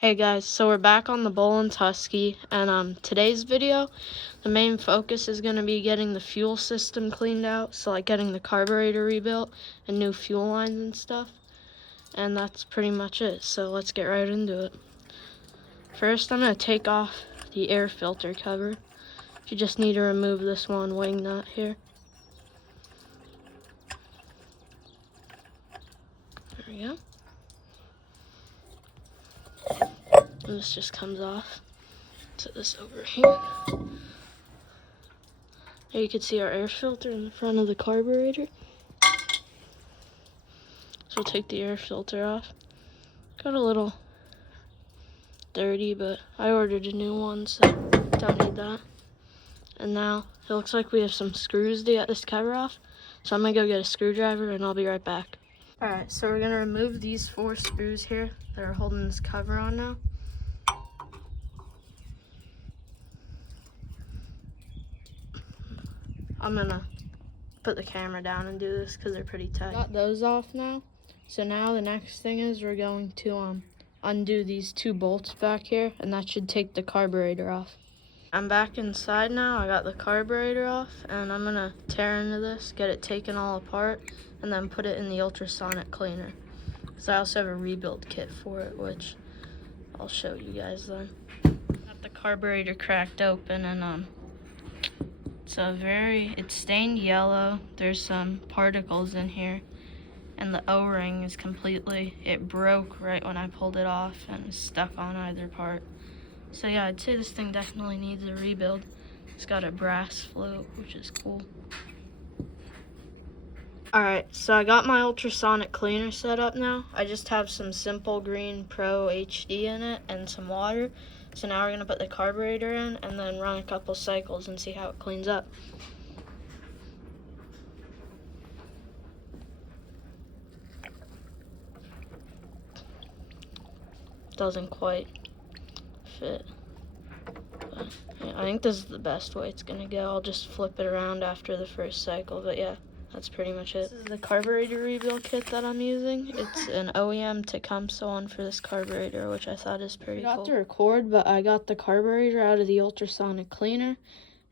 Hey guys, so we're back on the Bolens Husky, and today's video, the main focus is going to be getting the fuel system cleaned out, so like getting the carburetor rebuilt and new fuel lines and stuff, and that's pretty much it, so let's get right into it. First, I'm going to take off the air filter cover. You just need to remove this one wing nut here. There we go. And this just comes off. Set this over here. There you can see our air filter in the front of the carburetor. So we'll take the air filter off. Got a little dirty, but I ordered a new one, so don't need that. And now it looks like we have some screws to get this cover off. So I'm gonna go get a screwdriver and I'll be right back. Alright, so we're gonna remove these 4 screws here that are holding this cover on now. I'm gonna put the camera down and do this because they're pretty tight. Got those off now. So now the next thing is we're going to undo these 2 bolts back here, and that should take the carburetor off. I'm back inside now. I got the carburetor off, and I'm gonna tear into this, get it taken all apart, and then put it in the ultrasonic cleaner. Because I also have a rebuild kit for it, which I'll show you guys then. Got the carburetor cracked open, and it's stained yellow. There's some particles in here. And the O-ring is it broke right when I pulled it off and is stuck on either part. So yeah, I'd say this thing definitely needs a rebuild. It's got a brass float, which is cool. Alright, so I got my ultrasonic cleaner set up now. I just have some Simple Green Pro HD in it and some water. So now we're gonna put the carburetor in and then run a couple cycles and see how it cleans up. Doesn't quite fit. But, yeah, I think this is the best way it's gonna go. I'll just flip it around after the first cycle, but yeah, that's pretty much it. This is the carburetor rebuild kit that I'm using. It's an OEM Tecumseh one for this carburetor, which I thought is pretty cool. I forgot to record, but I got the carburetor out of the ultrasonic cleaner.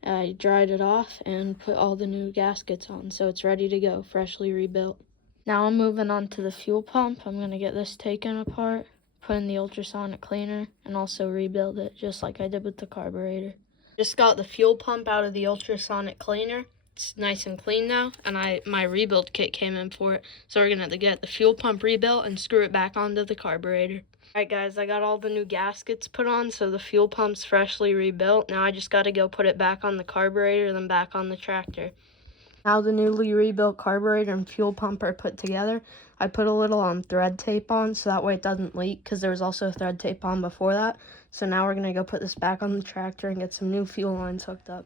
I dried it off and put all the new gaskets on, so it's ready to go, freshly rebuilt. Now I'm moving on to the fuel pump. I'm gonna get this taken apart, put in the ultrasonic cleaner, and also rebuild it just like I did with the carburetor. Just got the fuel pump out of the ultrasonic cleaner. It's nice and clean now, and my rebuild kit came in for it. So we're gonna get the fuel pump rebuilt and screw it back onto the carburetor. Alright guys, I got all the new gaskets put on, so the fuel pump's freshly rebuilt. Now I just gotta go put it back on the carburetor, then back on the tractor. Now the newly rebuilt carburetor and fuel pump are put together. I put a little thread tape on so that way it doesn't leak, because there was also thread tape on before that. So now we're going to go put this back on the tractor and get some new fuel lines hooked up.